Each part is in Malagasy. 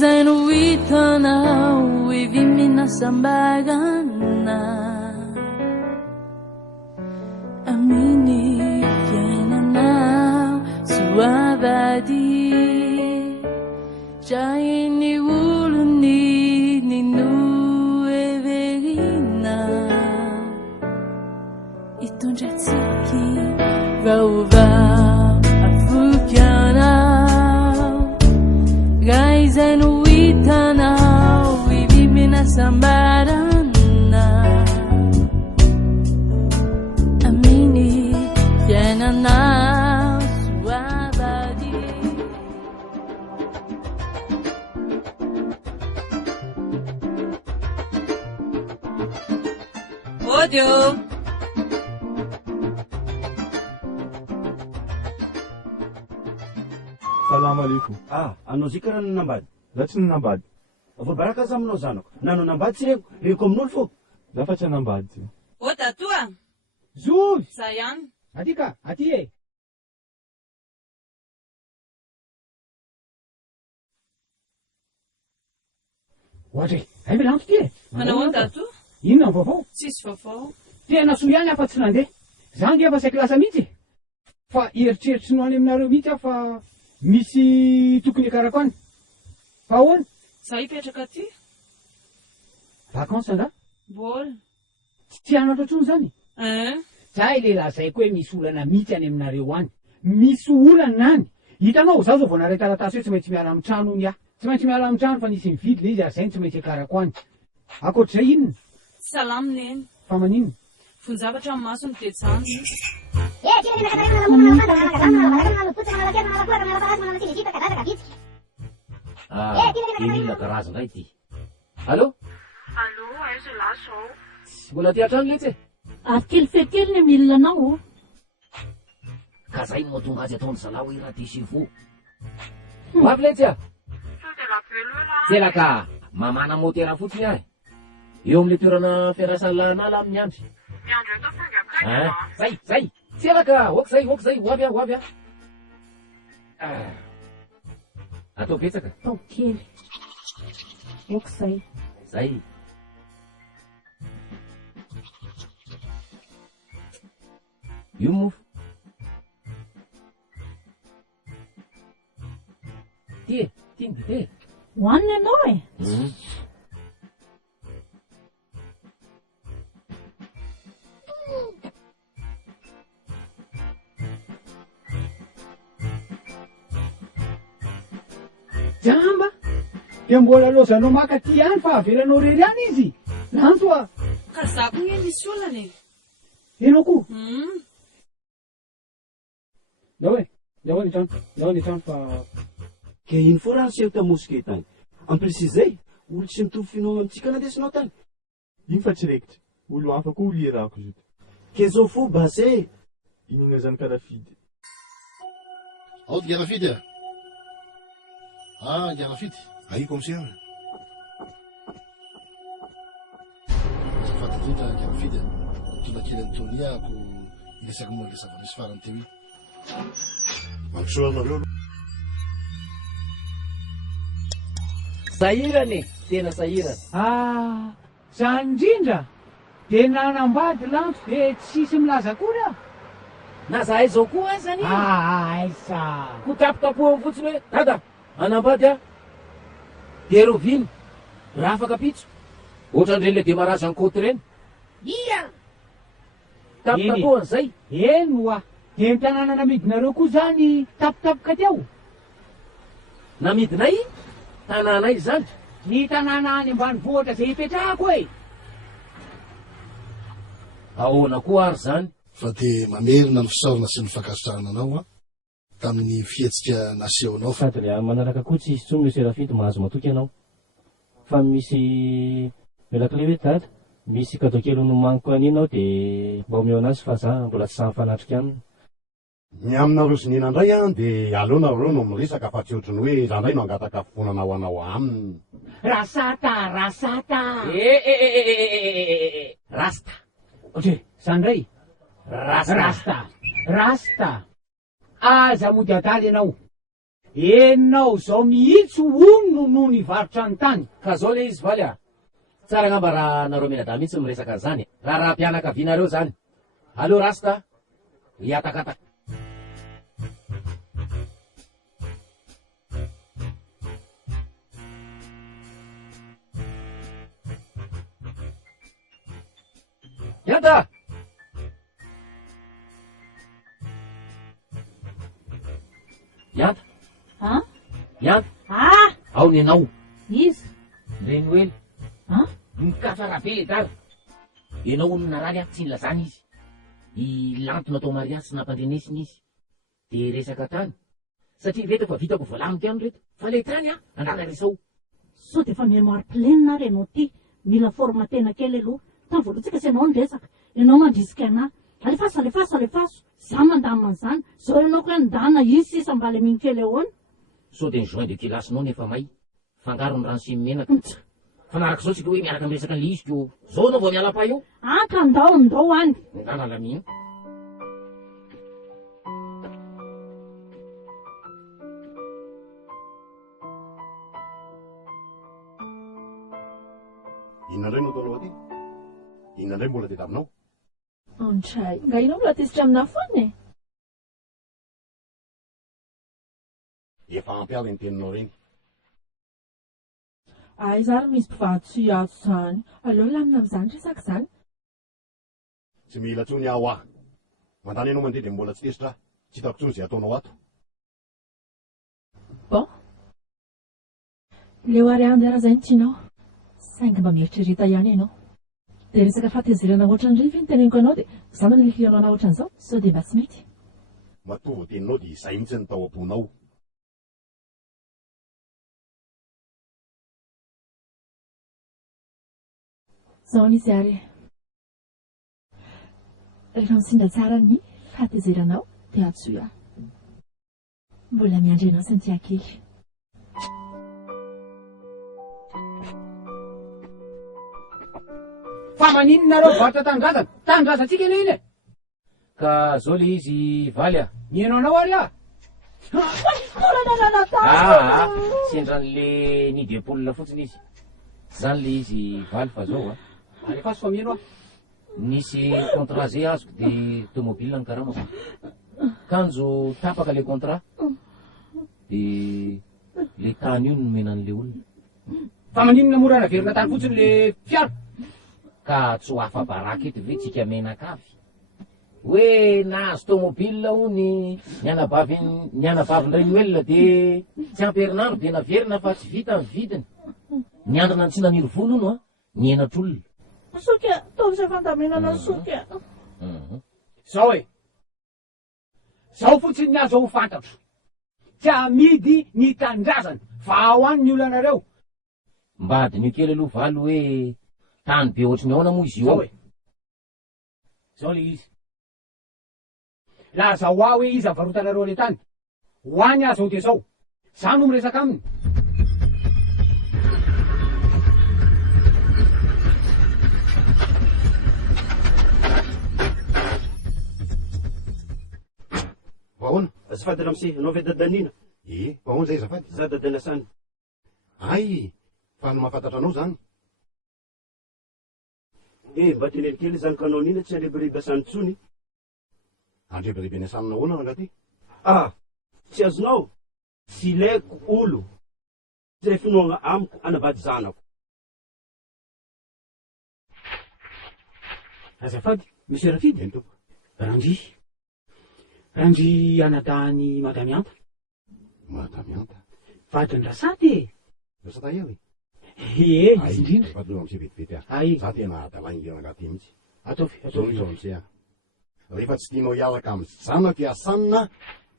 izay no hitanao evy minasambagana aminy fiainanao soavady jainy olony ninoeverina itondratsiky vaovao afokianao raha izay no hitanao evy minasambarana aminy fiainanao soavady Audio. Salamu alaikum. Anao zikara nanambady. Za tsy nanambady. Voabaraka aza aminao zanako. Nanao nambady tsy reko amin'olo fô. Za fa tsy nanambady. O tatoa. Zuzy! Za ihany. Aty ka, aty e. Ohatra e, ay mila anto ty e. Manao ao tatoa? Inona ny vaovao? Tsisy vaovao. Tena soa ihany afa tsy nandeha. Zangy efa say klasa mihitsy. Fa eritreritry no any aminareo mihitsy fa misy tokony hikarakoany. Fa ahoana? Za hipetraka aty. Vakansa nga? Mbola. Tsy anatra trony zany. Zay le lazaiko hoe misy olana mihitsy any aminareo any. Misy olana any. Hitanao, zaho zao vao naray taratasy hoe tsy maintsy miala amin'ny trano ony aho. Tsy maintsy miala amin'ny trano fa nisy mividy le izy ary zay tsy maintsy hikarakoany. Akoatr'izay inona? Salamo neny. Fa maninona? Vonjavatra amin'ny masony dia jano. Inona karazana ity? Allô? Allô, aiza laso ao? Mbola ty atrano letsy e? Ary kely fekely ny milina anao. Ka zay no mahatonga azy ataony zalahy hoe raha desivô. Mafy letsy a? Sao dia lapelo hoe la. Tselaka mamana motera fotsiny ahy. Eo amin'le toerana fiarasan'ny lahanala amin'ny andry. Miandro eto fangam-kaina. Zay. Tselaka, okzay, hoavy ah. Atao betsaka. Tao kely. Okizay. Zay. Io mofo. Ty e. Hoanina ianao e. Jamba! Dia mbola lozanao maka ty ihany fa avelanao rery ihany izy. Lanto a. Ka za koa hoe misy olana e. Enao koa? Yahoa ny trano fa... Ke iny fô raha seho tamosikety tany. Amplisizay, olo tsy mitovy finoana amintsika nandesinao tany. Iny fa tsy rekitra. Olo hafa koa lierako zito. Ke zao fô base. Inona zany karafidy. Ao ty garafidy a? Garafidy. Aiko am'sea. Azafady indrindra garafidy a. Tona kely an'tony ako iresaky moa le zava-misy farany teo iny. Mampisoa anareo aloha. Sahirany, tena sahirany. Zany indrindra. De nanambady lanto de tsisy milaza kory aho. Na zahay zao koa zany. Aisa. Ko tapotapohany fotsiny hoe dada anambady a de roviny raha afaka pitso ohatran'ireny le demarazy any côte reny. Ia tapotapohany zay. Eno a. De ny tanàna namidinareo koa zany tapotapoka teo. Namidinay tanànay zany. Ny tanàna any ambanivohitra zay hipetrahako e. Ahoana koa ary zany. Fa de mamerina ny fisaorana sy ny fankasitrahana anao a tamin'ny fihetsika nasehoanao. Sady le manaraka koa tsy tsony le Serafito mahazo matoky ianao. Fa misy melakile hoe dada, misy kadao kely nomaniko aninao de mba omeo anazy fa za mbola tsy sahy fanatrika aminy. Ny aminareo sy nina ndray a de aleonareo no miresaka fa tsy ohatrany hoe zandray no angataka fonana ho anao aminy. Rasata. Rasta. Otre, zandray. Rasta. Aza mody adaly ianao. enao zao mihitsy ono noho ny varotra ny tany ka zao le izy valy a tsara ngamba raha nareo menada mihitsy miresaka zany raha mpianakavianareo zany aleo rasta hiatakataka Yanta! Yanta! Ah? Yanta! Ah! Ao ny anao. Izy? Reny oely. Ah? Mikafara be le dala. Ianao ono narary a tsy nilazany izy. Ilanto natao mariazy sy nampandrenesiny izy. De resaka tany. Satria reto fa vitako voalamiko ihany reto. Fa le tany a, andala resao. So de fa mémoire pleine na renao ty. Mila formatena kely aloha. Tamin'ny voalohantsika sy ianao nresaka. Ianao mandrisika anahy. Alefaso. Za mandamana zany. Zao ianao koa andana isisa mba le minkely ahoana. So de ny joint de kilasinao nefa may. Fangaro ny rano sy menaka. Fanaraka zao tsika hoe miaraka miresaka ny lisiko. Zao anao vao miala pa io. Ka ndao any. Ndana lamina. Inona indray no ataonao aty? Inona indray mbola dia taminao? Antray, nga ianao mbola tesitra aminah foana e. Efa ampy avy ny teninao reny. Ay, zary misy mpivarotsy ato zany. Aleo lamina amin'izany resaka zany. Tsy mila tsony aho aho. Mantany ianao mandeha dia mbola tsy tesitra. Tsy hitako tsony izay ataonao ato. Bon. Leo ary andeha raha zay ny tianao. Saingy mba mieritrereta ihany ianao. Dia resaka fahatezerana ohatran'ireny ve ny teneniko anao dia izany no nilikianao anao ohatran'izao. Sao dia mba tsy mety. Matovo teninao dia izay mihitsy ny tao am-ponao. Zao nisy ary. Rehefa misinda tsara ny fahatezeranao dia atsoy aho. Mbola miandry ianao sy ny tia kely. Fa maninonareo varotra tanindrazana? Tanindrazantsika eny iny e. Ka zao le izy valy a. Mihaino anao ary ah. Sendran'le nidy épaule fotsiny izy. Zany le izy valy fa zao a. Alefaso fa mihaino ah. Nisy contrat zay azoko de tomobile ny karamako. Kanjo tapaka le contrat. De le tany io nomenan'le olona. Fa maninona mora naverina tany fotsiny le fiara? Ka tsy ho afa baraka eto ve tsika menakavy. Hoe nahazo tomobile hony nianabavindray olona de tsy amperinandro de naverina fa tsy vita ny vidiny. Niandrana ny tsy naniry vola no a, nienatr'olona. Soka, taovy izay fandamenana soka. Zao e. Zao fotsiny ny azo ho fantatro. Tsy amidy ny tanindrazana. Fa ao any ny olonareo. Mba adinio kely aloha valy hoe tany be ohatriny ahoana moa izy io. Zao e. Zao le izy. Laha zao ao hoe izy avarotanareo le tany. Hoany azo dia zao. Za no miresaka aminy. Vahoana? Azafady ramose, anao ve dadanina? Vahoana zay azafady? Za dadana sany. Ay, fa no mahafantatra anao zany. Mba teneny kely zany ka anao nina tsy andrebiriby asany tsony. Andrebiriby any asanina ahoana rangaty? Tsy azonao. Tsy ilaiko olo. Zay finoana amiko anavady zanako. Azafady, monsieur Rafidy. Eny tompo. Randry anadany Madame Yanta. Madame Yanta? Vadin-drasaty e. Rasata eo e? Izy indrindra. Fa toloha amse vetivety ah. Ay. Za tena adalany rangaty mihitsy. Ataovy. Zao amse ah. Rehefa tsy tianao hiaraka amin'ny zanako iasanina,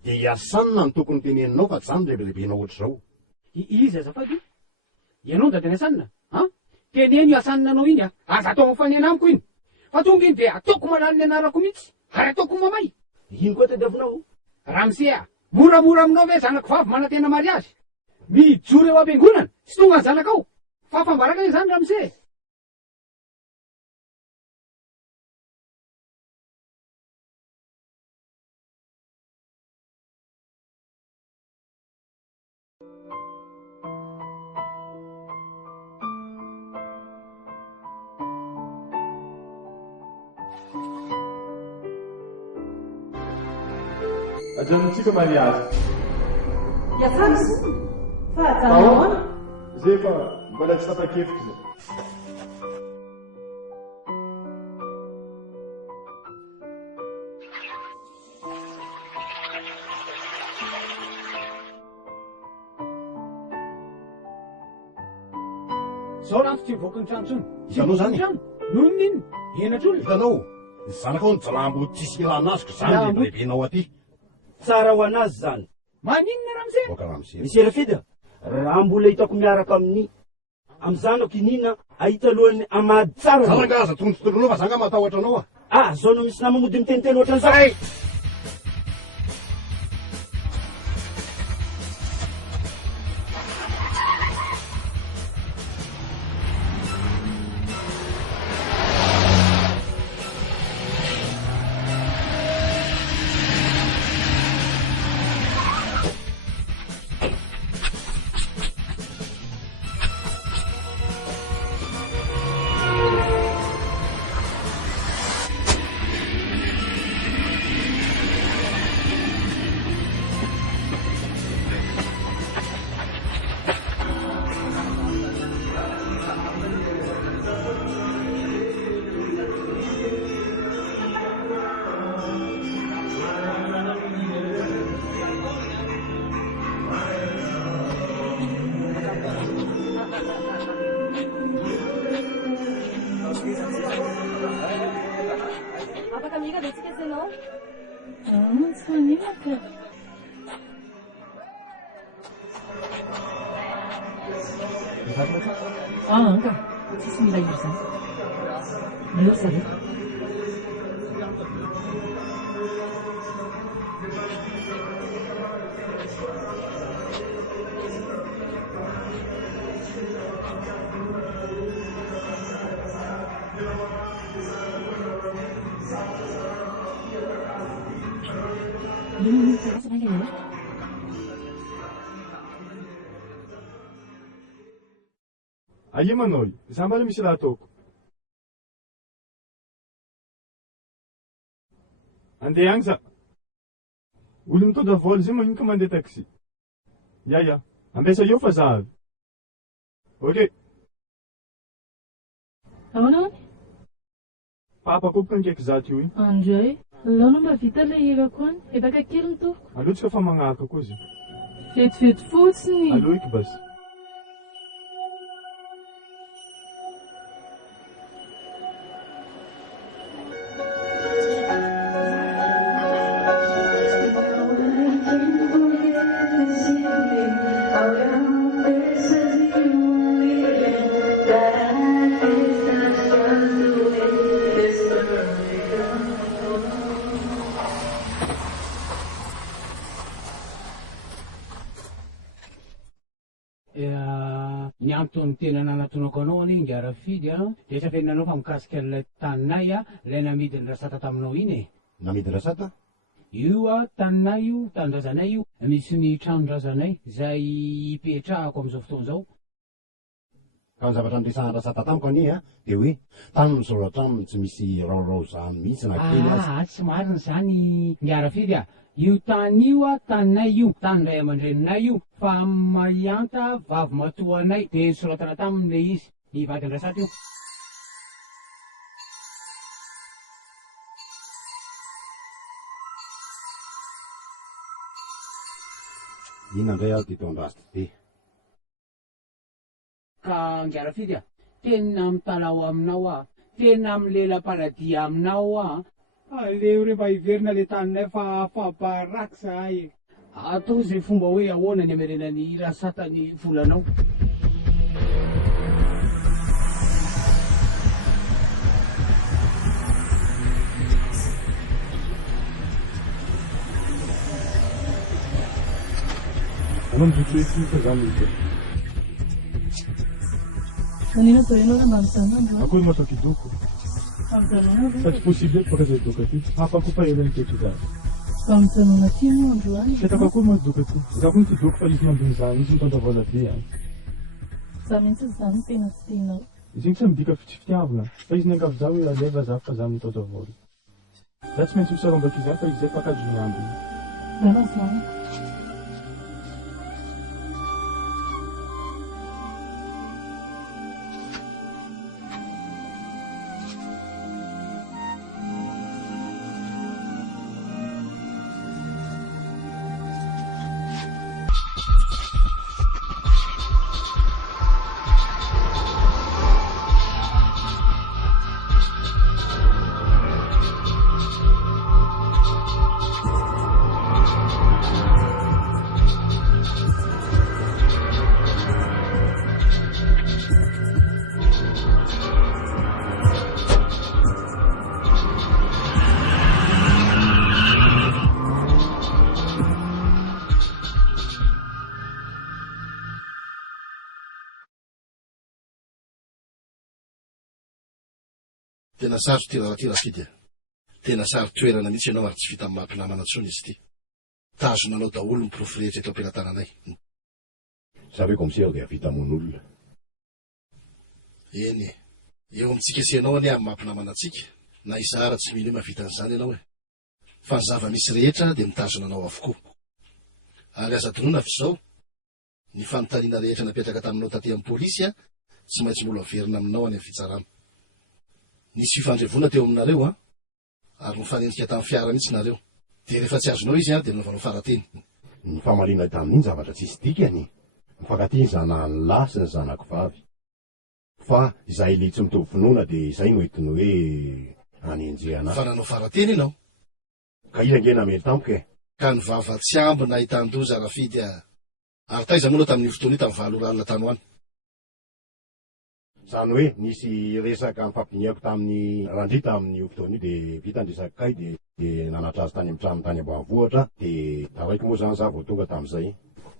dia iasanina ny tokony teneninao fa tsy zany lehibehibenao ohatr'izao. Izy azafady. Ianao ny dadany asanina. Teneny asanina anao iny aza atao mafanena amiko iny. Fa tonga iny dia ataoko malalo ny anarako mihitsy. Ary ataoko mamay. Ino koa tadiavinao? Ramose moramora aminao ve zanako vavy manatena mariazy? Mijoro eo am-piangonana, tsy tonga ny zanakao. Fa fambaraka iny zany Ramose. Ajanontsika mariazy. Iatsara sy fa ajanona Zay fa mbola tsy tapa-kevitra zay. Zao raha tsy voaka ny trano tsony. Hitanao zany? Noho n'inona? Enatra olona. Hitanao, zanaka ao ny jalambo tsisy ilana azoko zany le lehibenao aty. Tsara ho anazy zany. Maninona ramose? Boaka ramose. Misy Erafida, raha mbola hitako miaraka amin'ny zanako inina ahita alohan'ny amady tsara. Zarangaza tondrotondronao fa zanga matahotra anao a. Ah, zao no misy namamody miteniteny ohatran'izay. Afaka amiga dia tsika ianao? Tsy fanimaka. Anga, tsisy mila iry zany. Milo zareo. Aia manao, za mbola misy raha ataoko. Andeha agny za. Olo mitondra vola zay maninka mandeha taxi. Ya, ambesa eo fa za avy. Ok. Ahoana? Papakopoka ndraiky za teo iny. Andray, laona mba vita ilay hirako any, ebaka kely ny toko. Aloha fa magnaraka koa izy. Fetifety fotsiny. Aloha iky basi. Ny antony tena nanatonako anao anie Ngarafidy dia safeninanao fa mikasika ilay taninay ilay namidy ny rasata taminao iny e. Namidy ny rasata? Io taninay io, tanindrazanay io, misy ny tranondrazanay izay ipetrahako amin'izao fotoana izao. Ka ny zavatra niresahan'ny rasata tamiko anie dia hoe tany misoratra aminy tsy misy raorao zany mihitsy na kely azy. Tsy marina zany Ngarafidy io tany io taninay io, tany ray aman-dreninay io, fa Maianta vavy matoanay dia nisoratana taminy izy hivady ny rasata io. Inona indray aho ty tondrasy ty. Ka Ngarafidy tena mitalao aminao tena milela-paladia aminao aleo rehefa hiverina le taninay fa afa-baraky zahay. Atao izay fomba hoe ahoana ny amerenany rasatany volanao. Anao mijotso ety fa za mity. Nanina to ianao mba misan'andro akory moa ataoko idoko. Fa tsy possible eto baka zay doka ty. Hafakopa ela niketry za. Fa mijanona ty moa andro any. Fetako akory moa doka ty. Za koa nitidoko fa izy mandony zany, izy mitondra vola be any. Za mihitsy zany tena tsy tianao. Izy iny tsy midika tsy fitiavana. Fa izy niangavy za hoe aleva za fa za mitondra vola. Za tsy maintsy misarambaka izay fa izy zay fakajony ambiny. Danazao. Tena sarotsy ty raha ty rafidy. Tena sarotsy toerana mihitsy ianao ary tsy vita amin'ny mahampinamana tsony izy ty. Tazonanao daholo ny profy rehetra eto am-pelatananay. Savez comme si dia vita amin'olona. Eny, eo amintsika sy ianao anie amin'ny mahampinamana antsika. Na izara tsy mino hoe mahavita an'izany ianao e. Fa ny zava-misy rehetra dia mitazonanao avokoa. Ary aza donona f'izao, ny fanontaniana rehetra napetraka taminao taty amin'ny polisy tsy maintsy mbola verina aminao any amin'ny fitsarana. Nisy fifandrevona teo aminareo ary nifanenjika tamin'ny fiara mihitsy nareo. Dia rehefa tsy azonao izy dia nanaovanao farateny. Ny famalina tamin'iny zavatra tsisy dikany. Mifankatia ny zanahany lahy sy ny zanako vavy. Fa izay ilay tsy mitovy finoana dia izay no entiny hoe hanenjehana. Fa nanao farateny ianao. Ka iza nge namely tampoka e. Ka ny vava tsy ambina hitan-doza rafidy ary taiza moa tamin'ny fotoana io tamin'ny valoralina tany hoany. Zany hoe nisy resaka mifampiniako tamin'ny randrita amin'ny fotoana io dia vita ny resaka kay dia nanatra azy tany amin'ny trano tany ambanivohitra dia taraiky moa zany za vao tonga tamin'izay.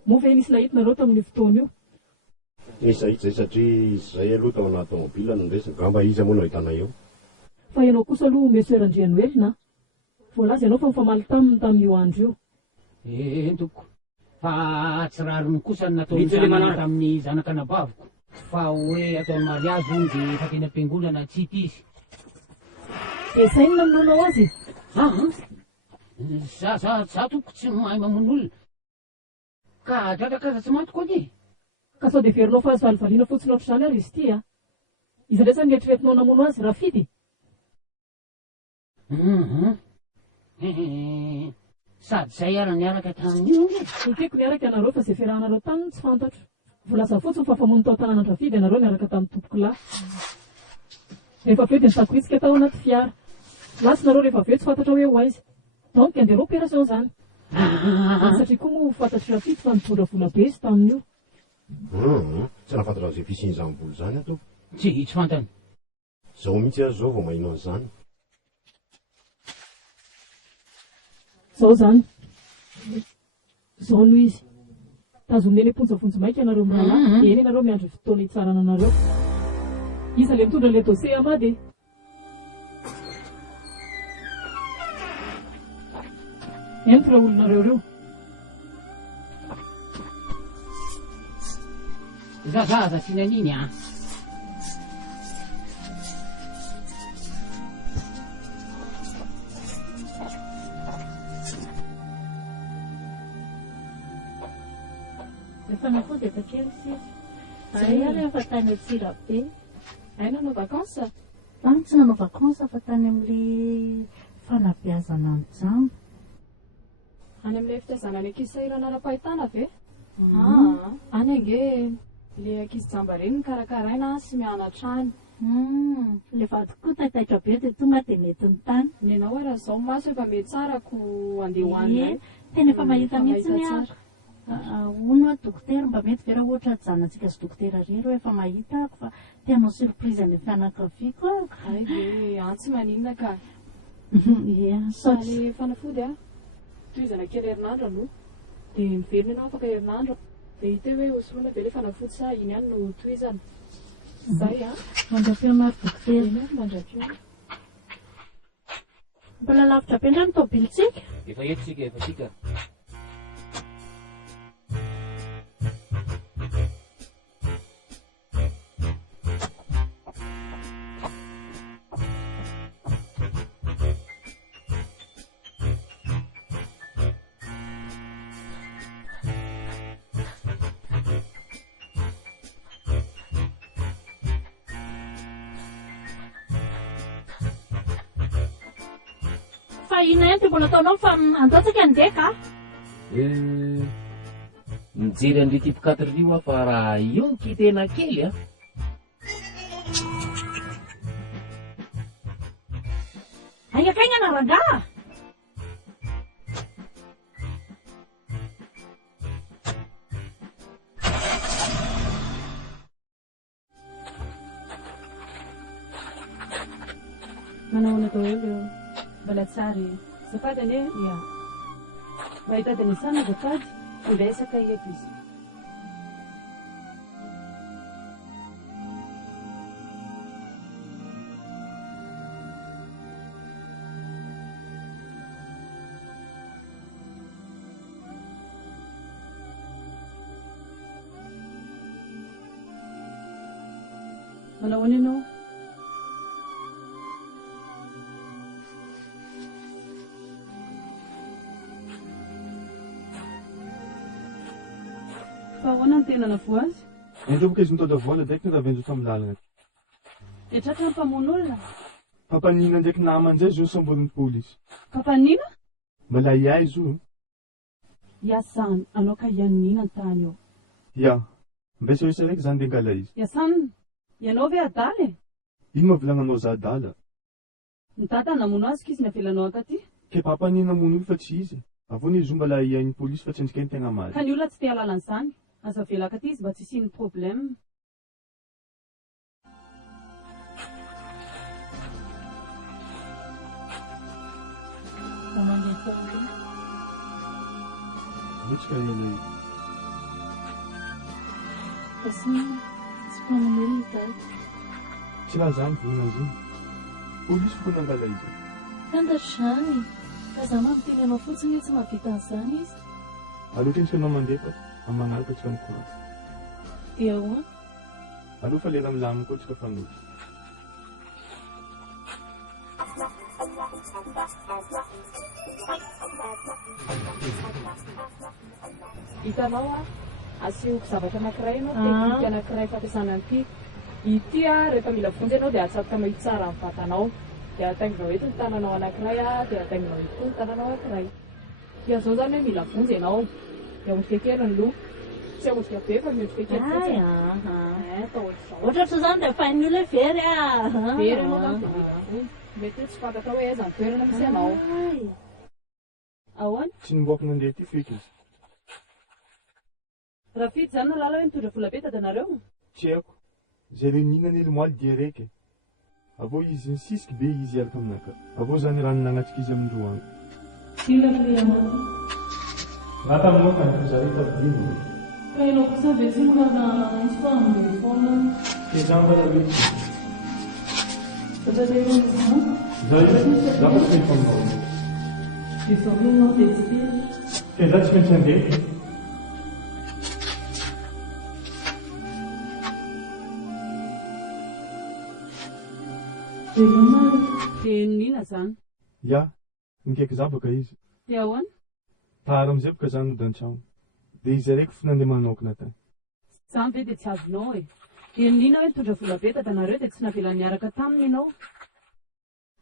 Moa ve nisy nahitinareo tamin'ny fotoana io? Izay satria izay aloha tao anaty tomobila no ndresy. Gamba iza moa no ahitana eo. Fa ianao kosa aloha Monsieur Andrianoely na? Voalaza ianao fa mifamaly tamin'io andro io. Entoko. Fa tsy rariny kosa nataony zanany tamin'ny zanakanabaviko. Fa hoe ataony mariazy ony dia efa teny am-piangolana tsy hita izy. Izay no namonao azy? Za toko tsy mahay mamono olona. Ka drataka tsy maty koa anie. Ka sao dia verinao fa azo valivaliana fotsiny ohatr'izany ary izy ty izy ndray zany eritreretinao namono azy rafidy. Sady zay ara niaraka tamin'io. Tiako niaraka ianareo fa izay fiarahanareo taminy tsy fantatro. Voalaza fotsiny fa famono tao tanàna rafidy ianareo niaraka tamin'ny tompoko lahy. Rehefa aveo dia nisakoritsika tao anaty fiara. Lasinareo rehefa aveo tsy fantatra hoe ho aiza. Donc andeha opération zany. Satria koa moa fantatry rafidy fa nitondra vola be izy tamin'io. Tsy nafantatra an'izay fisian'izany vola zany ato. Tsy fantany. Zao mihitsy azy zao vao mahino an'izany. Zao zany. Zao no izy. Tazominy eny ponjavonjy maika ianareo mirahalahy. Eny ianareo miandry fotoana hitsarana anareo. Iza le mitondra le dossier amady. Eny tura olonareo reo. Zaza sinaniny Efa nafody efa kely sisy. Zay ary efa tany Antsirabe. Ay nanao vakansa? Tsy nanao vakansa fa tany amin'ilay fanabeazana an-jano. Any amin'ilay fitaizana ny ankizy sahirana ara-pahitana ve? Any ange le ankizy jamba reny ny karakaraina sy mianatra any. Le vady koa taitaitra be dia tonga dia mety ny tany. Ny anao ara zao maso efa mety tsarako andeha hoany. Tena efa mahita mihitsy ny ary. Ono dokotera mba mety vera ohatra janantsika sy dokotera rery efa mahita ako fa tianao surprise amin'ny fianakaviako ako. Ay dia antsy maninona ka. Sale fanafody tohizana kely herinandro aloha dia miverina ianao afaka herinandro dia hita hoe hosoloana be ilay fanafody sa iny ihany no tohizana. Zay mandra-piona ary dokotera. Mandra-piona. Mbola lavitra be indray ny tobilitsika. Efa etsika efa sika. inona ty mbola ataonao fa andatsaka andeka? Mijery an'le type 4 rio aho fa raha io ny kitena kely a. Aingakaingana rangaha. Manao tao eo mbola tsara azafady ane ia mahita de nisana azafady ambesaka eto izy. Manao any ianao? Fa ahoana ny tena navo azy? Endroboko izy mitondra vola ndraiky ny ravenjoto amin'ny lalana. Etraka ny mpamono olona? Pampanina ndraiky naman'izay zo samborin'ny polisy. Pampanina? Mbola iay zo. Iasany, anao ka ianina ny tany eo. Ya, mbesa isa raiky zany dengala izy. Iasany, ianao ve adala e? Ino mahavilananao za adala? Ny tata namono azy ka izy navelanao akaty? Ke pampanina mono olo fa tsy izy. Avony izy mbola iai'ny polisy fa tsy endrika ny tegna mazy. Ka ny olona tsy te alalan'izany. Aza vela akaty izy mba tsy isiany problème. Mitsika ela io. Tsy mpanomely tady. Tsy raha zany volana azy iny. Polisy foko nangala izy. Fantatro zany. Ka za mampiteny anao fotsiny hoe tsy mahavita an'izany izy. Aloha kentsika anao mandefa amanaraka tsika mikora. Dia ahoana? Aloha fa lera milamina koa tsika fanoty. Hitanao a, asehoko zavatra anankiray ianao, teknika anankiray fampiasana an'ity. Ity a, rehefa mila vonjy ianao dia atsatoka mahitsy tsara amin'ny vatanao. Dia atainginao eto ny tananao anankiray a, dia atainginao eto ny tananao anankiray. Dia zao zany hoe mila vonjy ianao. Dia otrika kely ny loha. Tsy ahotrika be fa miotrika kely fotsiny. Ohatratra zany dia fahin'ny olona very a. Very ianao zany dia mila vonjy. Mety tsy fantatra hoe aiza ny toerana misy ianao. Ahoana? Tsy nimboaka nandeha ty feky izy. Raha fidy zany nalala hoe mitondra vola be dadanareo? Tsy haiko. Zay reninana ely moaly dia raiky. Avô izy nisisiky be izy iaraka aminaka. Avô zany raha nanagnatrik' izy amin-droany. Ilana le amati. Raha taminao ka nizareo tadino. Ka ianao kosa ve tsy marina izy fa amin'ny telefona? Izany fa lavety. Satria te eo izany? Za fa telefona ao. Dia savinao dia tsy tia. Ke za tsy maintsy andeha. Dia nina zany? Ya, nikaiky za baka izy. Dia ahoana? Tara amizay baka zany nody an-trano. Dia izy raiky fa nandeha manokana tany. Zany ve dia tsy azonao e. Dia nina hoe mitondra vola be dadanareo dia tsy navela niaraka taminy ianao.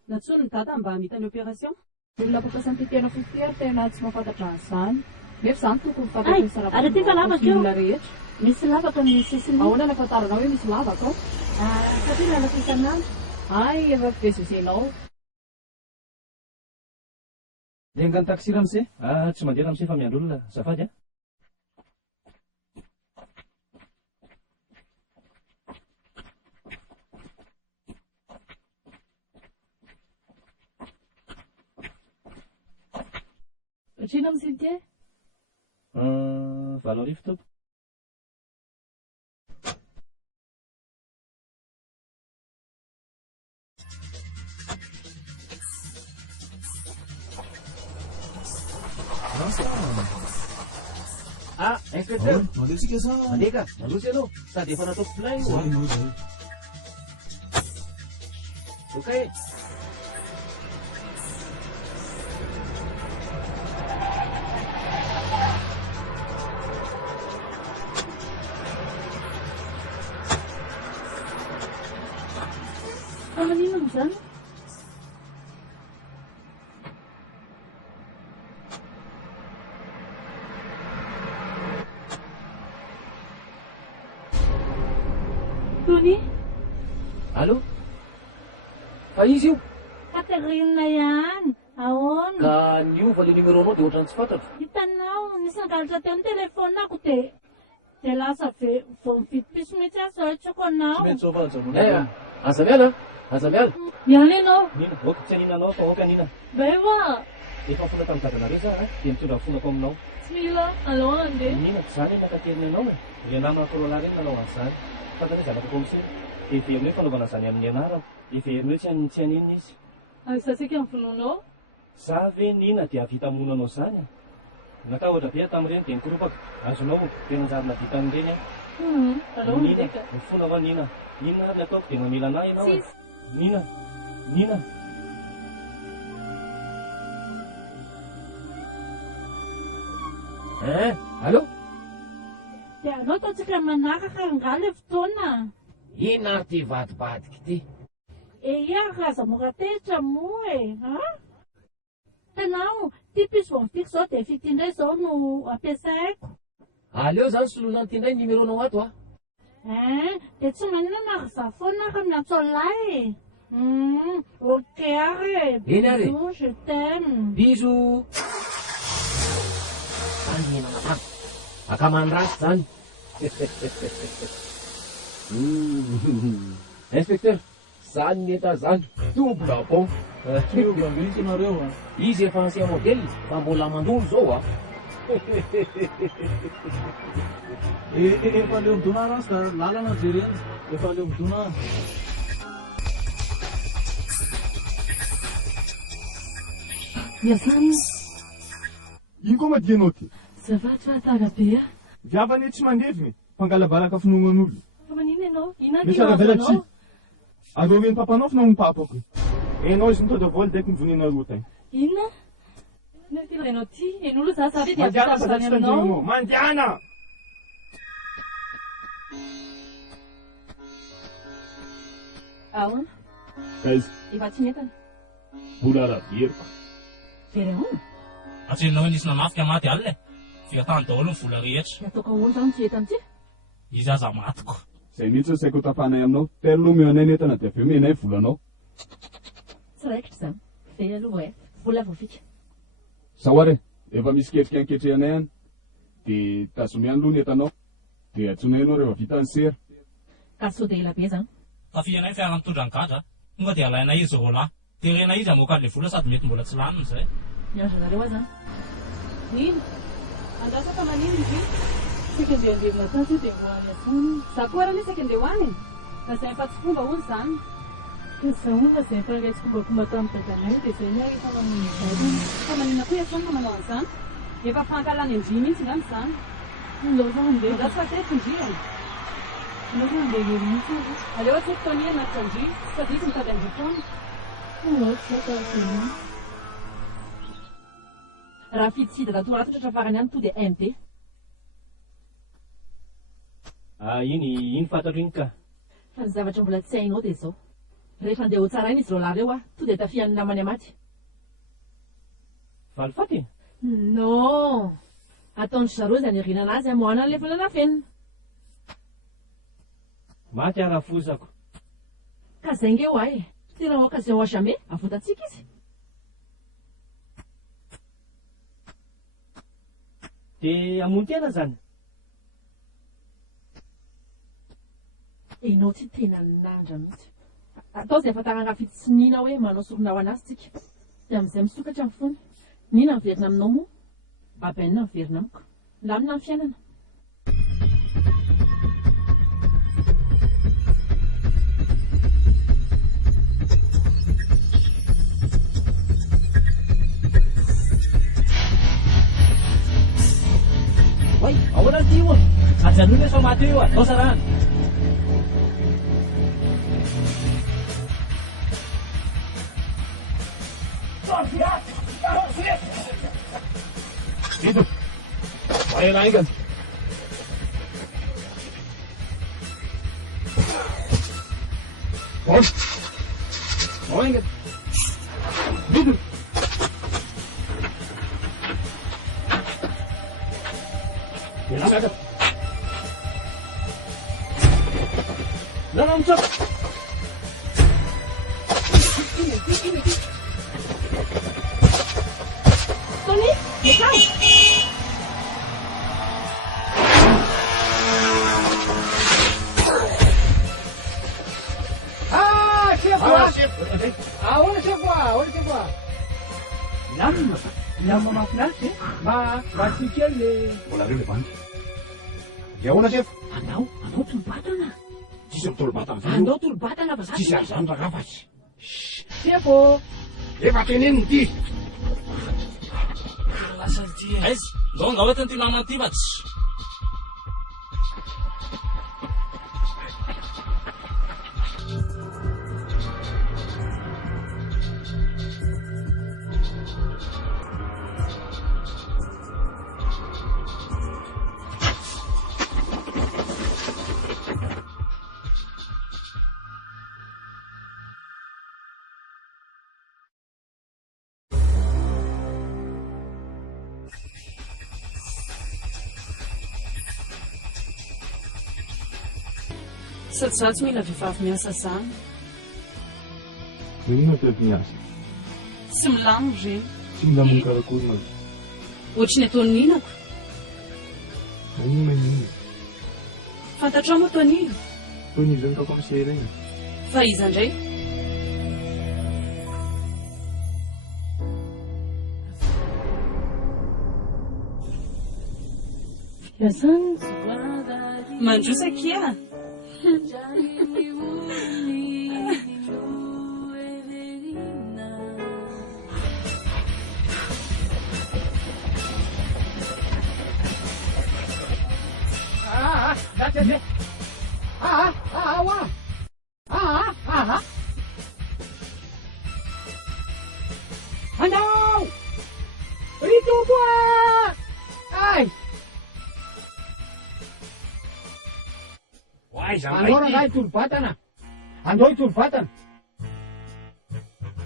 Natsoa ny dada mba hamita ny opération? Olona mpampiasa nytetehana fototera tena tsy mahafantatra an'izany. Nefa zany tokony fantatra ny sarapony. Ary ty fa lavaka eo. Olona rehetra. Misy lavaka amin'ny sisiny. Ahoana ny ahafantaranao hoe misy lavaka ao? Satria lalaka isan'andro. Ay, efa fivezivezenao. Lenga ny taxi ramose? Tsy mandeha ramose fa miandro olona. Zafady a? Otrina amin'ny cimetière? 20 arivo tompo. Inspecteur! Mandeha sa? Mandeha ka, mandroso ianao. Sady efa nataoko plein io. Okey. Manino amin'izany? Tony? Allo? Fa izy io? Katerina ihany. Ahoana? Ka niova le numéro anao dia ohatrany tsy fantatro. Hitanao, nisy nangalatra teo ny telefonako dia lasa vao mividy piso mihitsy aho sao tsoko anao. Aza miala? Aza miala? Miala ianao? Nina, oka tsy aninanao fa oka nina. Beva! Efa fona tamin'ny dadanareo za dia mitondra fonako aminao. Tsy mila, aloha andeha. Nina, tsy zany nakaterina anao e. Ilay namana Corolla reny nanao an'izany. Fantany zanako komisy dia very hoe fanaovana zany amin'ny anarako. Dia very hoe tsy aninina izy. Sasika amin'ny fononao? Za ve nina dia avita monanao zany. Natao ohatra be tamin'ireny dia nikoropaka. Azonao tena anjarina vita amin'ireny aloha Nina, mifona avao Nina. Nina ary nataoko dia mamela anahy ianao. Nina, Nina. Allo? Dia anao ataontsika manaraka angala fotoana. Ina ary ty vadibadiky ty? Ia, aza mora tetra moa e. Tanao, ty piso vao mifiko zao dia fitindray zao no ampiasaiko. Aleo zany solona nytindray numéronao ato a? Dia tsy maninona ary za foana ary amin'ny antsolay. Ok ary. Eny ary? Bisous, je t'aime. Bisous. Zany ena matany. Akamany rasy zany. Inspecteur, zany neta zany. Double pont. Mihitsy nareo a. Izy efa ancien modèle fa mbola mandolo zao a. Efa leo midona rasy ka lalana jereny. Efa leo midona. Miasany. Ino koa madianao ty? Zavatra tarabe a. Viavany tsy mandeviny, mpangalabalaky finoan'olo. Fa manino ianao? Ina Misy aravelatsy. Areo reny papanao finao papako. Enao izy mitondra voly daiky mivonina roa tany. Inona? Ina ty rainao ty? En'olo za sady dia Mandiana afaka fa zany tsy aminao. tanjona mandiana! Ahoana? Kaiza? Efa tsy netana. Mbola raveriko. Very ahoana? Atrenao hoe nisy nanafika maty alina e. Fika tany daholo ny vola rehetra. Ataoko ahoana zany tsy etan'ity? Izy aza matiko. Zay mihitsy saiko tapanay aminao. Telo no meo anay netana dia aveo menay volanao. Tsy raikitra zany. Very aloha e. Vola vao fika. Sahoary, efa misy ketrika anketrehanay any. Dia tazomihany aloha netanao. Dia atsonay anao rehefa vita ny sera. Ka sao dia ela be zany. Tafianay fiara mitondra ny gadra. Tonga dia alaina izy rola. Terena izy amoaka le vola sady mety mbola tsy laniny zay. Miandry nareo aza. Nino? Andrasa fa manino izy? Sika andeha andevina tasy dia voany asany. Za koa raha nisy andeha hoaniny. Fa zay efa tsy fomba hoy zany. Zahoana zay mpirangaitsy fombafomba tamin'ny dadanay dia zay ny rehefa mamono izay. Fa manina koa iasany na manao an'izany. Efa fankalany andry mihitsy ngany zany. Lova andeha. Andraso fa teto indriny. Lova andeha hery mihitsy azy. Aleo atsy fotoana iha anaty andry. Sady izy mitady andry foana. Tsy atao raha fitsy dadatoratra trafarany any to dia MT. Iny fantatro iny ka. Fa ny zavatra mbola tsy hainao dia izao. Rehefa andeha ho tsara iny izy roa lareo a, to dia tafihan'ny namany amaty. Falifaty? Non, ataony zareo izay nirina anazy amoana an'ilay volana fenina. Maty arafosako. Ka zay nge ho ay, tirao occasion à jamais, avotantsika izy. Dia hamono tena zany. Enao tsy tena nandra mihitsy. Atao izay ahafantarana fitsy nina hoe manao sorona ho anazy tsika. Dia amin'izay misokatra amin'ny fony. Nina miverina aminao moa, babenina miverina amiko. Lamina ny fiainana. Wai, ahoana ty io a? Ajanona sao maty io a? Tao sarana. Dito. Ayan na ikan. Kom. Oh, ingat. Dito. Bilang agad. Rana mitsapa. Tony, lekao. Ahoana sefoa lamina mafinaritra mba sikely le mbola reo le banky de ahoana sefo andao tolobatana tsisy mitolobatana andao tolobatana fa tsisy azany rakafatsy sefo efa teneniny ty lasa ty aizy zao nga oetiny ty namana ty fa tsy sady za tsy mila vehivavy miasa zany inona tety miasa tsy milamo reny tsy milamony karakory ma ohatry ny ataony ninako inona fantatrao moa tonina tonina zany kako misera iny fa iza ndray Yazany mandrosakia andao ritoboa ay andao rangahy tolobatana andao itolobatana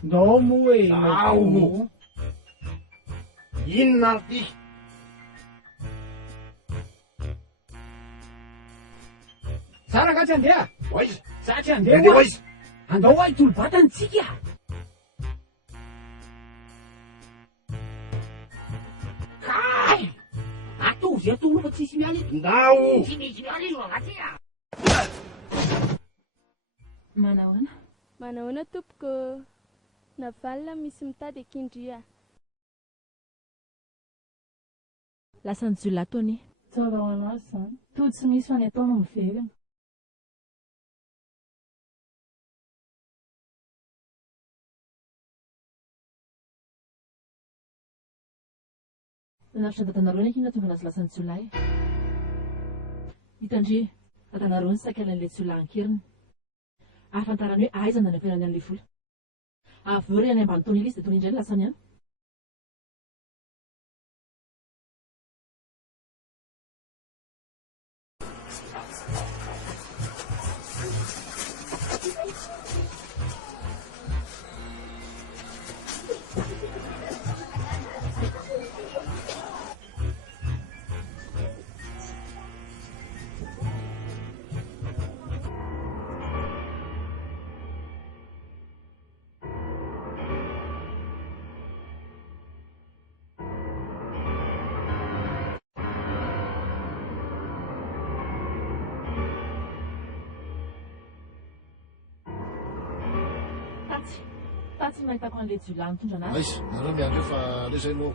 ndao moa e ao inona ty saraka tsy andeha oaiza za tsy andeha oaiza andao a itolobatana tsika kay atozy atono fa tsisy miala ito ndao tsy misy miala izy agatya manahoana tompoko navalina misy mitady akindria lasa ny zolahy tony tsara ho anazy zany tody tsy misy fa ny ataona miverina nanaritra dadanareo ny natonga anazy lasa ny jolahy hitandre dadanareo ny sakelan'ilay jolahy ankiriny ahafantarany hoe aiza nany ampianany an'ilay vola aveo ry any ambany tony izy dia tony indray ny lasany any tatsy mahitako an'ilay jolahy mitondra anazy aizy nareo miandro eo fa lezainao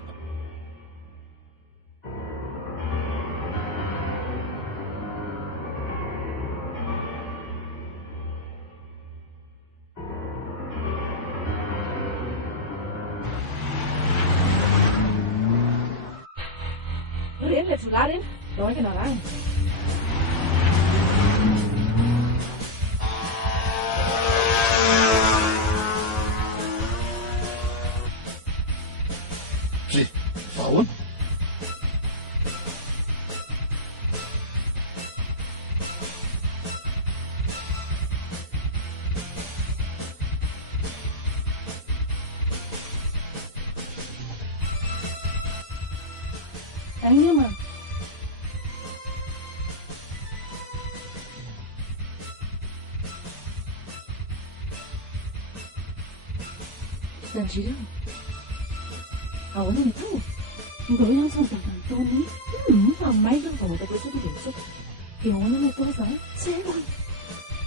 reny ilay jolahy reny dao aika narahiny vahoana anima Andreo. Ahoana ny atao? Mba hoe antsy mazavany taony tamay zao vao matatesaka dia misaka. Dia ahoana ny atao za? Tsy haiko.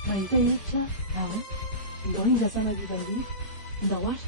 Mahita hevitra mba hoe indrasana vivandry mba hoara.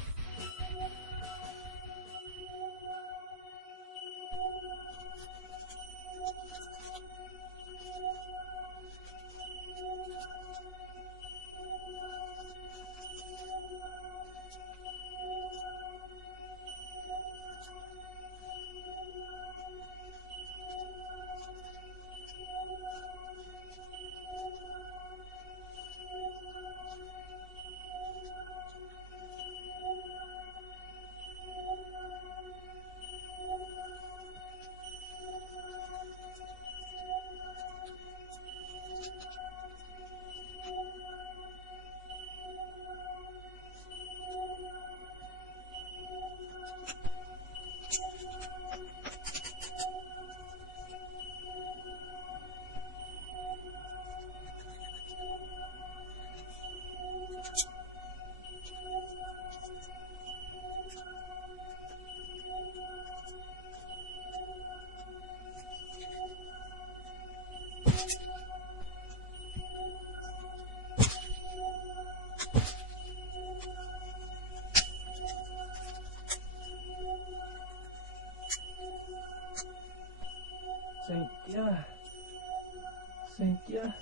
Cynthia.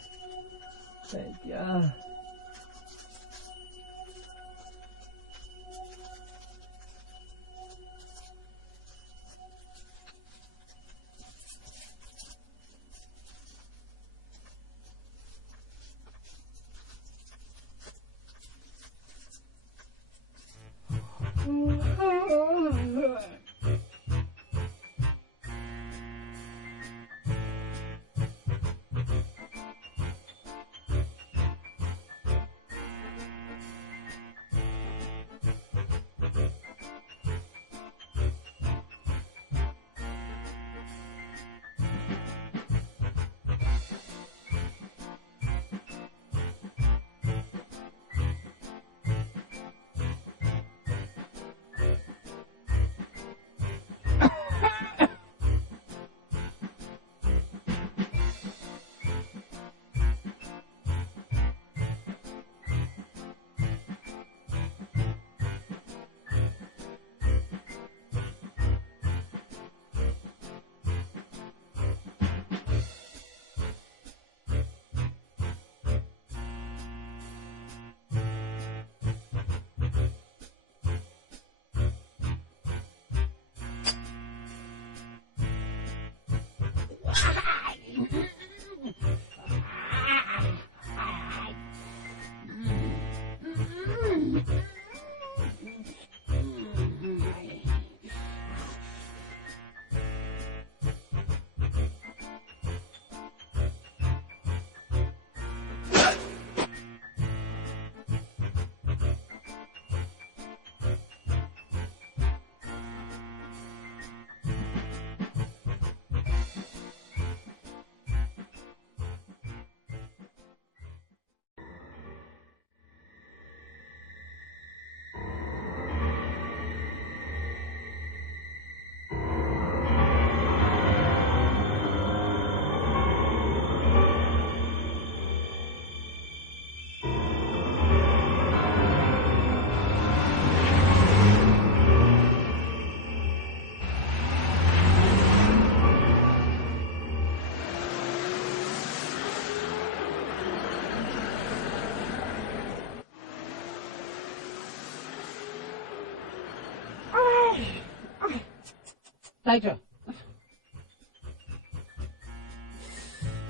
Taitra.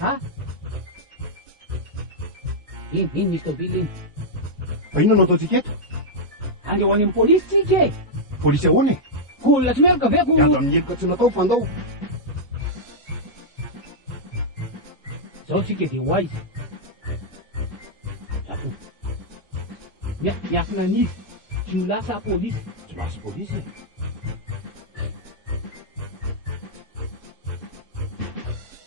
Ha? Ino misy tobily iny? Fa inona no ataontsika eto? Andeho any amin'ny polisy tsika e. Polisy ahoana e? Olona tsy meloka ve ko? Ato amin'ny heloka tsy natao fandao. Zao tsika dia ho aiza. Miafina an'izy. Tsy ho lasa polisy. Tsy lasa polisy e.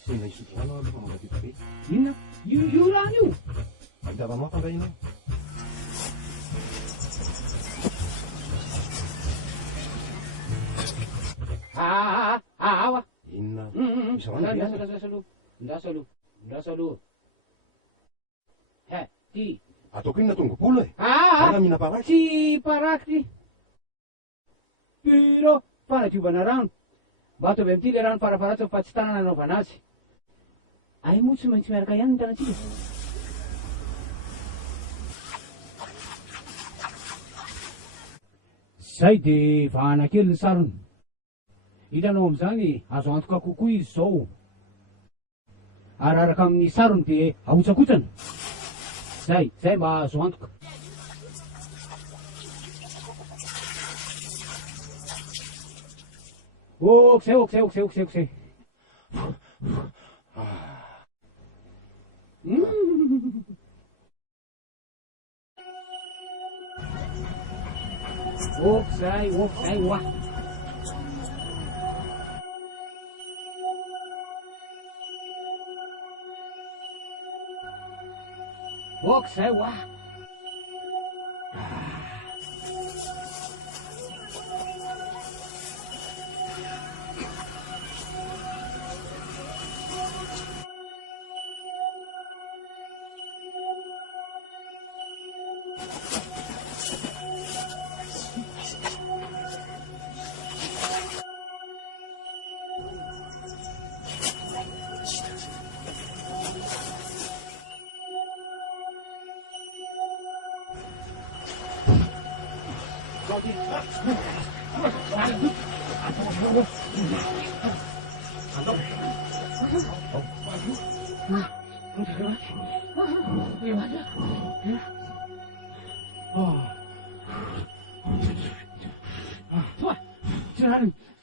Tena isotro rano aloha mangatety be. Inona? Io rano io? Ahitavanao fandray ianao. Awa. Inona? Ndrasa aloha. Ty. Ataoko inona tongopolo e? Ana mihina paraky. Tsy paraky ty. Piro fanadiovana rano. Mba ato avy amin'ity le rano farafaratsy fa tsy tanana anaovana azy. Ay moa tsy maintsy miaraka ihany ny tanatsika. Zay de vahana kely ny sarony. Hitanao am'izany azo antoka kokoa izy zao. Araraka amin'ny sarony de ahotsakotsana. Zay mba azo antoka. Okzay. Okzay wa. Okzay wa.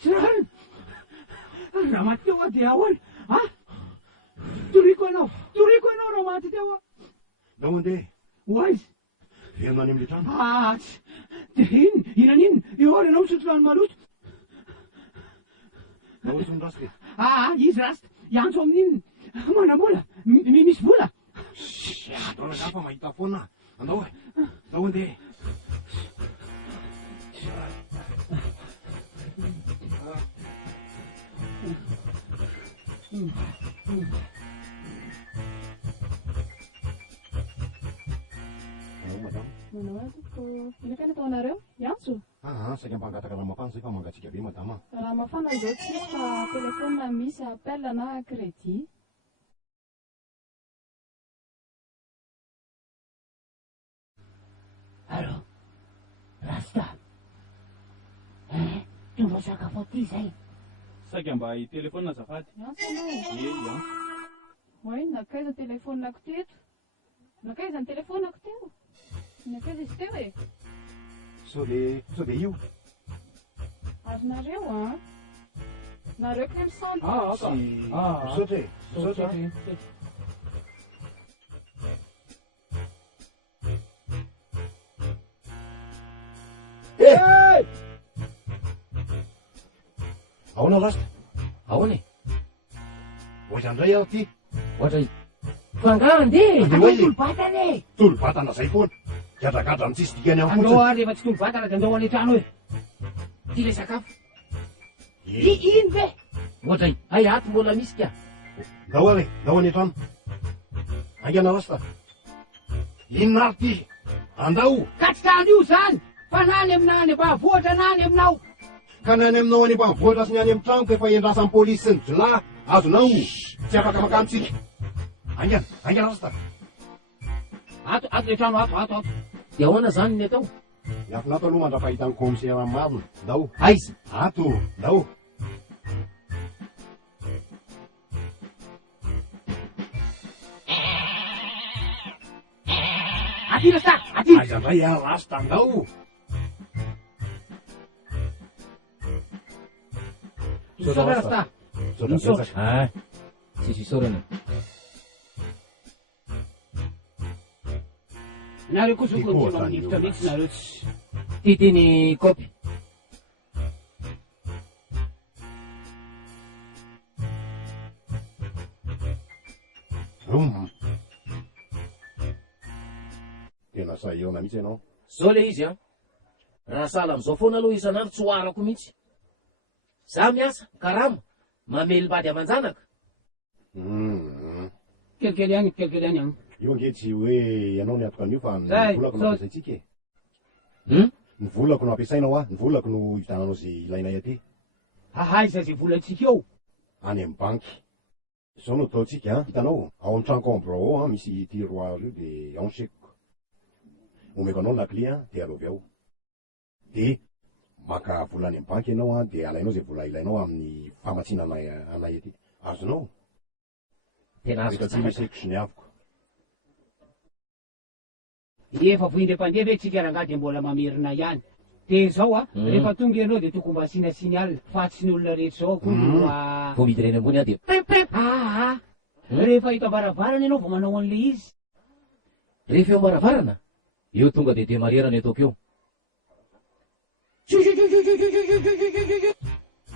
Sirahan! Ramat ka di awan? Ha? Turi ko ano ramat di awan? Naunde? Wise? Yan na nimlitan? Tihin, inanin, iwan na usutlan malut. Nausun rasti? Yisrast, yan somnin, mana bola, mimis bola. Dora apa mai tafona? Ando? Naunde? Manao azy ko. Inaka ny ataonareo? Iantso? Saika mpangataka raha mafana zay fa mangatsika be madama. Raha mafana izao tsy misy fa telefona misy appel na crédit. Allô? Rasta? Tonga sakafo aty zay. Saika mba hitelefona azafady. Iantso anao? Oy, nakaiza telefonako teto? Nakaiza ny telefonako teo? Nakaiza izy teo e? Sao de io? Ary nareo nareo kely misanty. Misaotra e. Ahoana lasta? Ahoana e? Ohatrandray aho ty. Ohatray. Fangarande! Tolbatana e! Tolbatana zay foana. Gadragadra ny tsisy dikany amin'ny fotsiny. Andao ary efa tsy tolbatana de andao any trano e. Ty le sakafo. Ino ve? Ohatray. Ay ato mbola misy ka. Ndao ary, ndao any trano. Angana rasta. Inona ary ty? Andao. Katrikany io zany. Fa nany aminany ambanivohitra nany aminao. Ka nany aminao any ambanivohitra sy ny any amin'ny tranoko efa iandrasan'ny polisy sy ny jolà azonao tsy afaka makamitsika. Angana rasta. Ato le trano ato. De ahoana zany ny atao? Iafinao aloha mandrapahitany commissaire marina. Ndao. Aiza? Ato, ndao. Aty rasta, aty. Aiza ndray rasta ndao. Misaotra rasta. Misaotra. Tsisy isaorana. Nareo koa zoko tsy magnifitra mihitsy nareo tsy. Ty ny kopy. Tena sahiona mihitsy ianao. Zao le izy raha sala am'izao foana aloha isan'andro tsy hoarako mihitsy. za miasa karama mamely mbady aman-janaka. Kelikely any, kelikely any any. Io nge tsy hoe ianao ny atoka an'io fa ny Zay, volako no so- ampiasaitsika e. Ny volako no ampiasainao ny volako no hivitananao zay ilainay aty. Ahaiza zay volantsika eo. Any amin'ny banky. Zao no ataotsika, hitanao, ao amin'ny tranoko ambrao ao, misy tiroir io de ao ny sekiko. Omeko anao la clé de alovy ao. De maka vola any amin'ny banky ianao de alainao zay vola ilainao amin'ny famatsina anay aty. Azonao? Tena azo Rehefa tsy misy sekiko sy ny avoko. Efa voindre-pandeha ve tsika rangaha de mbola mamerina ihany. De zao rehefa tonga ianao de tokony mba asiana alina fa tsy ny olona rehetra zao akory no Vao miditra eny ambony a de rehefa hita varavarana ianao vao manao an'le izy. rehefa eo maravarana, eo tonga de demarerana ataoko eo.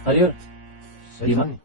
Ariera. Zay zany.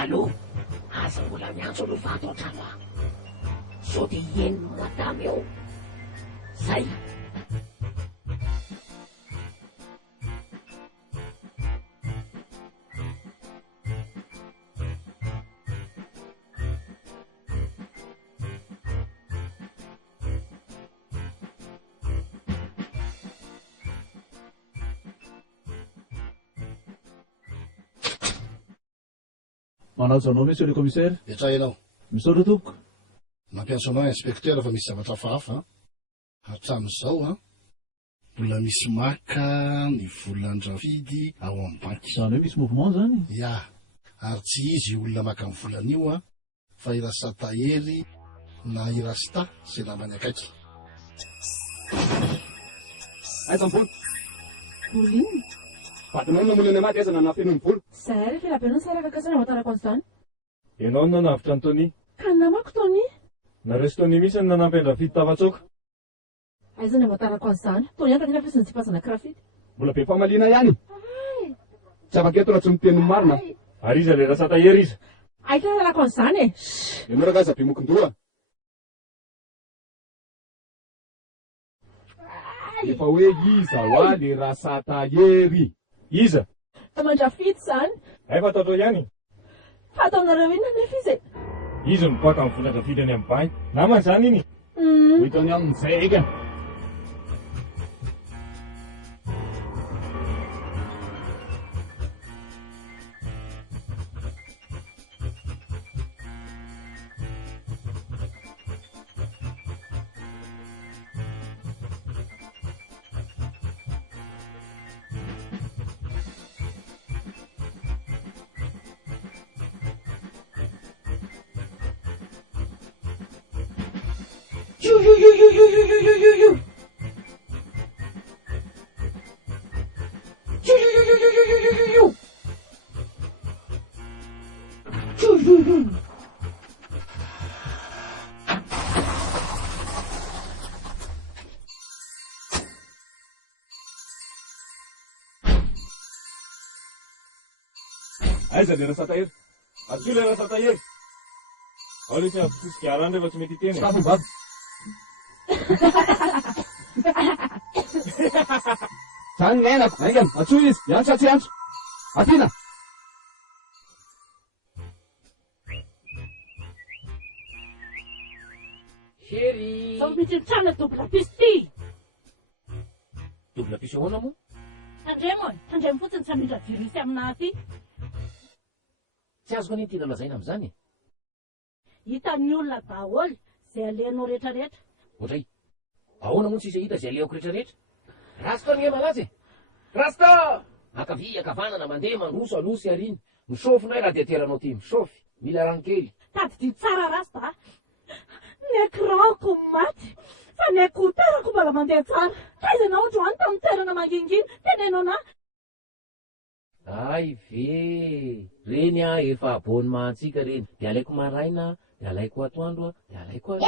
Allô, aza mbola miantso aloha vato an-trano aho. Sao de hieno madama eo. Zay. Manajo anao monsieur le commissaire? Etra ianao. Misaotra tompoko. Mampiantso anao inspecteur fa misy zavatra hafahafa. Hatramin'izao mbola misy maka ny volan-drafidy ao amin'ny banky. Zany hoe misy mouvement zany? Ya, ary tsy izy olona maka ny volan'io fa irasa tahery na irasta zay namany akaiky. Aiza ny vola? Vola iny? Vatinao namonany anaty aiza nanafeno ny vola? Zahay rehefa elabenao sy rafaka sana voatarako an'izany. Ianao no nanavitra ny Tony. Ka namako Tony. Naresy Tony mihitsy ny nanampy an-drafidy tafatsoka. Aiza ny voatarako an'izany? Tony antony refa sy ny tsipasana krafidy. Mbola be famaliana ihany. Tsy afaka eto raha tsy miteny marina. Ary iza le rasa tahery iza. Aika lalako an'izany e. Ianao raha gaza be mokondoa. Efa hoe iza hoa le rasa tahery. Iza? Taman-drafidy zany. Efa tato ihany. Fatao aminareo inona nefa izy e? Izy no mipaka amin'ny volan-drafidy any amin'ny banky. Namany zany iny. Hitany amin'izay eka. Aiza le rasatahery. Adio le rasatahery. Ao le tsy afisikara rehefa tsy mety hiteny. Sakafo baba. Zany ny ainako. Aingana, atsoy izy. Antso atsy antso. Atina. Chéri. Sao mitsy trana dobla piso ty. Dobla piso ahoana moa? Tandremo e, tandremo fotsiny tsy hamindra virusy aminahy ty. Tsy azoko any tiana lazaina amin'izany. Hitan'ny olona daholo zay alehanao rehetrarehetra. Ohatray, ahoana moa tsy hita zay alehako rehetrarehetra? Rasta ny malaza e. Rasta! Akavia, akavanana, mandeha, mandroso, aloha sy ariny. Misofinay raha deteranao ty, misofy. Mila rano kely. Tady dia tsara rasta. Ny écranko maty. Fa ny écouteurako mbola mandeha tsara. Taizana ohatro any tamin'ny toerana mangingina. Tenenao na. Ay ve, reny efa abony mahantsika reny. De alaiko maraina, de alaiko atoandro, de alaiko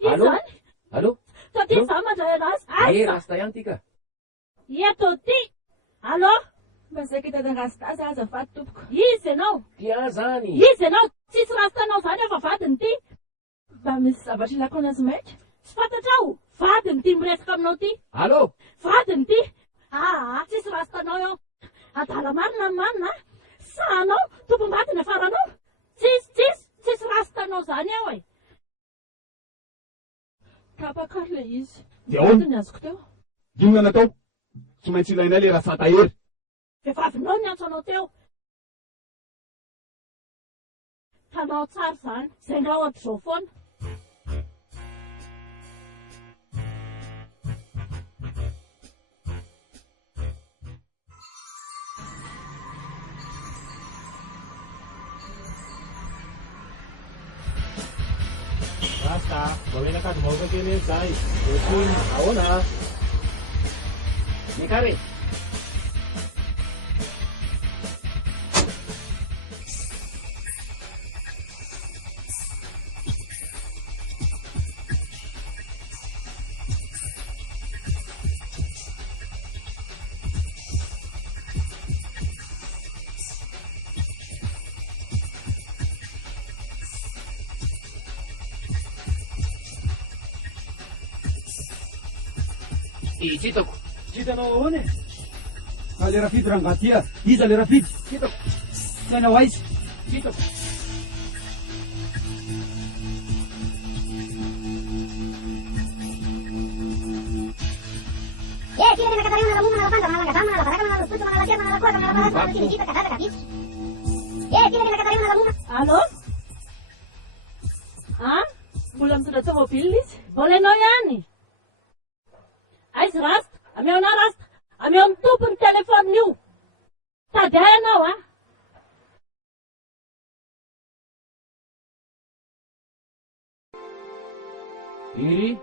Allo? Allo? Tô ty za mandray anazy. Rasta ihany tika. Eto ty. Allo? Mba saika tadangasita za azafady tompoko. Izy ianao? Tia zany. Izy ianao? Tsisy rastanao zany efa vadiny ty. Mba misy zavatra ilako anazy maika. Tsy fantatrao? Vadiny ty miresaka aminao ty. Allo? Vadiny ty. Tsisy rastanao eo. Adala marina manina. Sanao, tompom-badiny afaranao. Tsisy rastanao zany eo e. Tapakary le izy. De ahoana? Ny azoko teo. Inona natao? Tsy maintsy ilainay le rasatahery. Vehivavinao ny antso anao teo. Tanao tsara zany. Zay nga ohatr'izao foana. Rasta, bawena ka tumawag ka kini say. Osin, ahoana? Nikare. Hitako. Hitanao ahoana e? Le rafidy rangatia. Iza le rafidy? Hitako. Sainao aiza? Hitako. Allo? Mbola mitondra tomobile izy. Mbola ianao ihany. Aizy rasta, ameo anao rasta, ameo amin'ny tompony telefônina io. Tady ahy ianao a. Iry.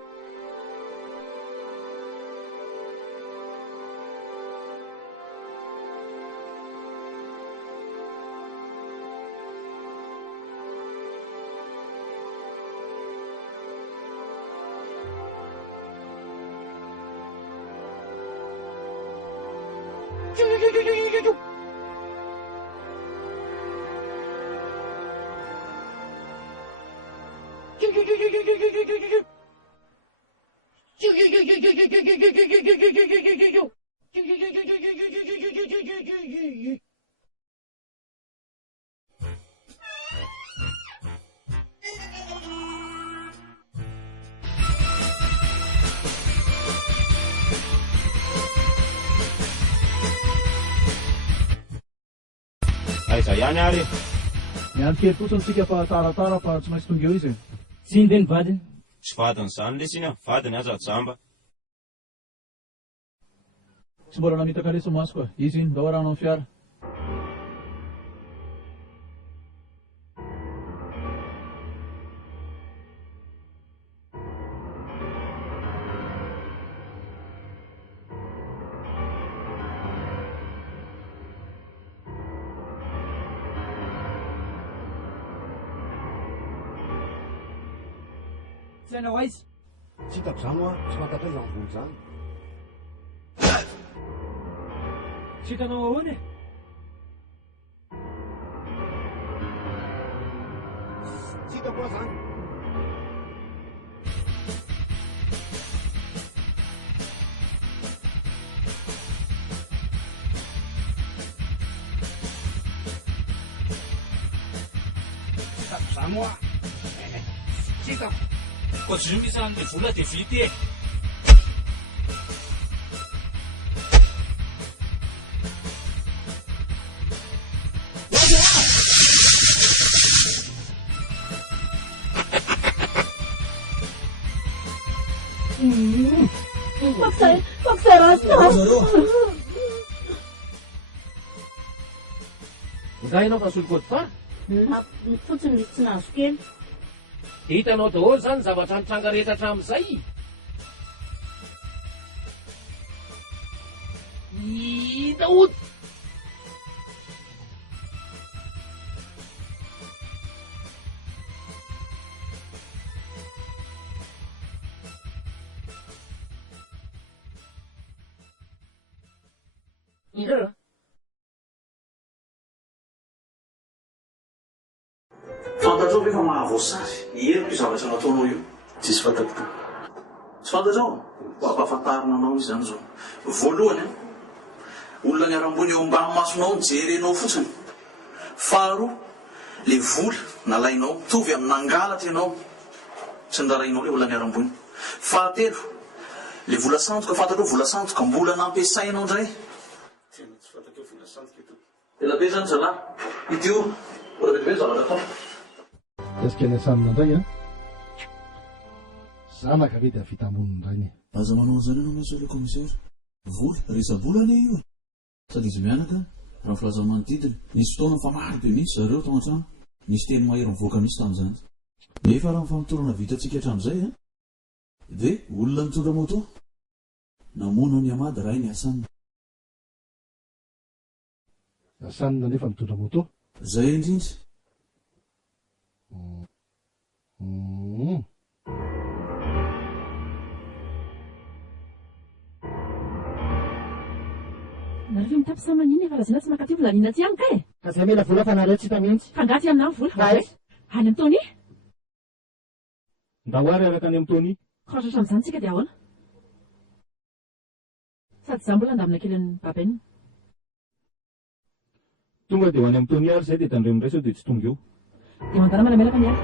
Aiza ihany ary. Miandry kely fotsiny tsika fa taratara fa tsy maintsy tonga eo izy. Tsy ny ny vadiny? Tsy vadiny zany le siny vadiny aza jamba. Tsy mbola namitaka leso maso koa. Izy iny, ndao arahana amin'ny fiara. Sainao aiza? Tsy hitako zany hoa, tsy fantatra izany volo zany. Tsy hitanao ahoana e? Tsy hitako aho zany. Zany moa tsy hitako. Koa tsy misy an'ilay vola dia vity e. Fakzay rasina. Ngahinao fa solokody fara? Fotsiny misy tsy nahazo kely. Hitanao daholo zany zavatra nitranga rehetra hatramin'izay. Hita ody. Indreo fantatrao ve fa mahavoasary ieriko io zavatra nataonao io? Tsisy fantako to. Tsy fantatrao? Ampahafantarina anao izy zany zao. Voalohany olona niara-mbony eo ambany masonao nijerenao fotsiny. Faharoa, le vola nalainao tovy amin'ny angalatra ianao tsy nirarainao le olona niara-mbony. Fahatelo, le vola sandoka fantatrao vola sandoka mbola nampiasainao indray. Tena tsy fantatrao vola sandoka ito. Tena be zany zalahy. Ito ora vetivety zavatra atao. Esika ny asanina indray a zanaka ve dia vita amboniny indray ny aza manao an'izany ianao maintsy le commissaire vola resa-bolana io sady izy mianaka raha filaza manodidina nisy fotoana fa maro be mihitsy zareo tao an-trano nisy teny mahery mivoaka mihitsy tamin'izany nefa raha mifamitorana vitantsika hatramin'izay a dia olona mitondra moto namono ny amady ray ny asanina asanina nefa mitondra moto zay indrindra nareo mitapy samaniny efa razana tsy makaty volanina ty any ka e. Ka zay mela vola fa nareo tsy hita mihitsy. Ka ngaty amin'any vola. Any amin'ny taony mba hoary araka any amin'ny taony kahatra hatramin'izany tsika dia ahoana? Sady za mbola andamina kely ny babaina. tonga dia ho any amin'ny taony ary zay dia tandremo indray sao dia tsy tonga eo dia mandana manamelaka miala.